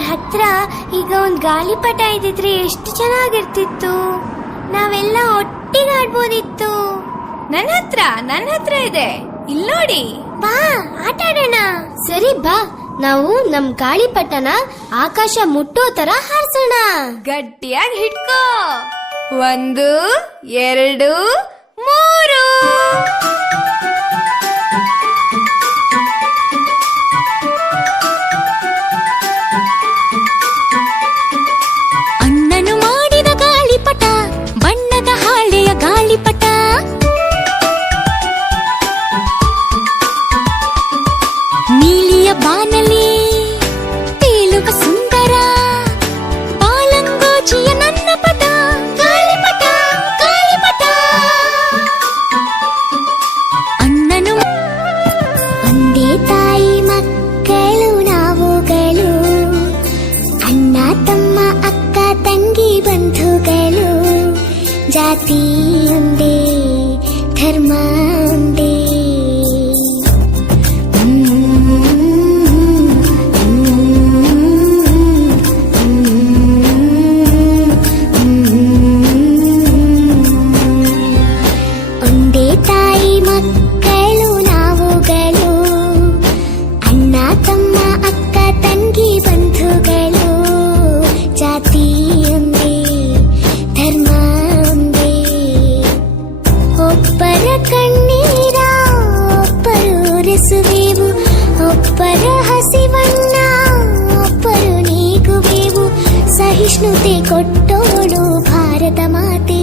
ನನ್ನ ಹತ್ರ ಈಗ ಒಂದು ಗಾಳಿಪಟ ಇದ್ದಿದ್ರೆ ಎಷ್ಟು ಚೆನ್ನಾಗಿರ್ತಿತ್ತು. ನಾವೆಲ್ಲ ಒಟ್ಟಿಗೆ ಆಡ್ಬೋದಿತ್ತು. ನನ್ನ ಹತ್ರ ಇದೆ, ಇಲ್ಲೋಡಿ. ಬಾ ಆಟ ಆಡೋಣ. ಸರಿ ಬಾ, ನಾವು ನಮ್ ಗಾಳಿಪಟನ ಆಕಾಶ ಮುಟ್ಟೋ ತರ ಹಾರಿಸೋಣ. ಗಟ್ಟಿಯಾಗಿ ಹಿಡ್ಕೋ. 1 2 3. ಅಣ್ಣನು ಮಾಡಿದ ಗಾಳಿಪಟ, ಬಣ್ಣದ ಹಾಳೆಯ ಗಾಳಿಪಟ. ನೀಲಿಯ ಬಾನಲಿ ತೇಲುವ ಸುಂದರ ಬಾಲಂಗೋಚಿಯ ನನ್ನ ಪಟ. ಗಾಳಿಪಟ ಗಾಳಿಪಟ. ಅಣ್ಣನು ಒಂದೇ ತಾಯಿ ಮಕ್ಕಳು ನಾವುಗಳು, ಅಣ್ಣ ತಮ್ಮ ಅಕ್ಕ ತಂಗಿ ಬಂಧುಗಳು. ಜಾತಿ ಒಂದೇ ಧರ್ಮ ಒಂದೇ. ಒಂದೇ ತಾಯಿ ಮಕ್ಕಳು ನಾವುಗಳು, ಅಣ್ಣ ತಮ್ಮ ಅಕ್ಕ ತಂಗಿ ಬಂಧುಗಳು. ಜಾತಿ ಒಂದೇ ಧರ್ಮ ಒಂದೇ. ಒಬ್ಬರ ಕಣ್ಣೀರ ಒಬ್ಬರು ಒರೆಸುವೆವು, ಒಬ್ಬರ ಹಸಿವನ್ನ ಒಬ್ಬರು ನೀಗುವೆವು. ಸಹಿಷ್ಣುತೆ ಕೊಟ್ಟೋಳು ಭಾರತ ಮಾತೆ.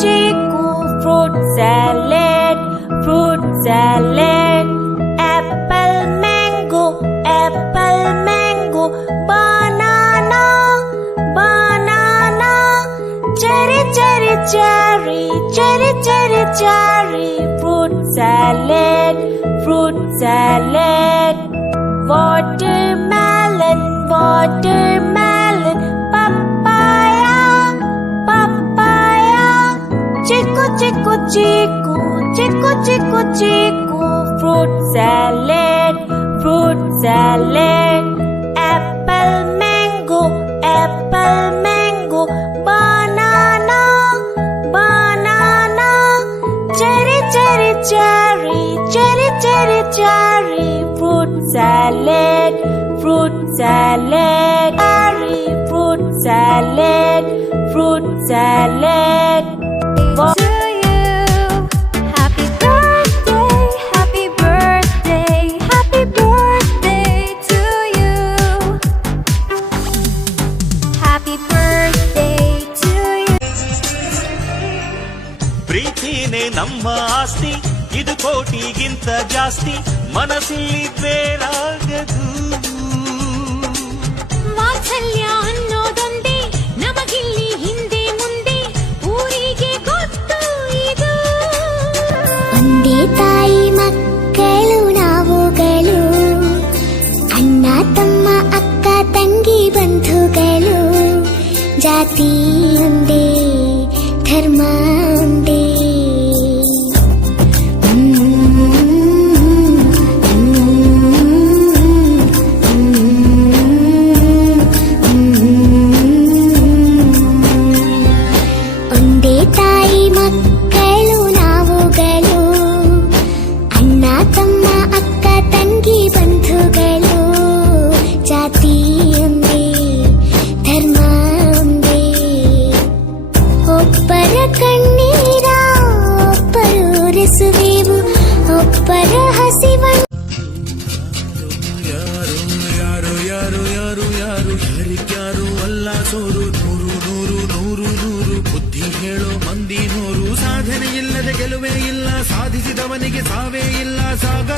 Chiku, fruit salad, apple mango, banana, cherry, fruit salad, watermelon, papaya, chiku, fruit salad, apple mango, banana, cherry, cherry, cherry, cherry. Fruit salad, fruit salad. Cherry, fruit salad, fruit salad. To you, happy birthday, happy birthday, happy birthday to you. Happy birthday to you. ಪ್ರೀತಿನೇ ನಮ್ಮ ಆಸ್ತಿ, ಇದು ಕೋಟಿಗಿಂತ ಜಾಸ್ತಿ, ಮನಸ್ಸಲ್ಲಿ ಬೇರಾಗದು. ವಾತ್ಸಲ್ಯ ಅನ್ನೋದೊಂದೇ ನಮಗಿಲ್ಲಿ ಹಿಂದೆ ಮುಂದೆ ಊರಿಗೆ ಗೊತ್ತು ಇದು. ಒಂದೇ ತಾಯಿ ಮಕ್ಕಳು ನಾವುಗಳು, ಅಣ್ಣ ತಮ್ಮ ಅಕ್ಕ ತಂಗಿ ಬಂಧುಗಳು, ಜಾತಿ ಒಂದೇ ಧರ್ಮ ಒಂದೇ. ಒಂದೇ ತಾಯಿ ಮಕ್ಕಳು ನಾವುಗಳು, ಅಣ್ಣ ತಮ್ಮ ಅಕ್ಕ ತಂಗಿ ಬಂಧುಗಳು, ಜಾತಿ ಒಂದೇ ಧರ್ಮ ಒಂದೇ. ಒಬ್ಬರ ಕಣ್ಣೀರ ಒಬ್ಬರು ಒರೆಸುವೆವು, ಒಬ್ಬರ ಹಸಿವನ್ನು ಯಾರು ಅಲ್ಲ ಸೋರು, ನೂರು ನೂರು ನೂರು ನೂರು ಬುದ್ಧಿ ಹೇಳೋ ಮಂದಿ ನೂರು. ಸಾಧನೆ ಇಲ್ಲದೆ ಗೆಲುವೇ ಇಲ್ಲ, ಸಾಧಿಸಿದವನಿಗೆ ಸಾವೇ ಇಲ್ಲ. ಸಾಗ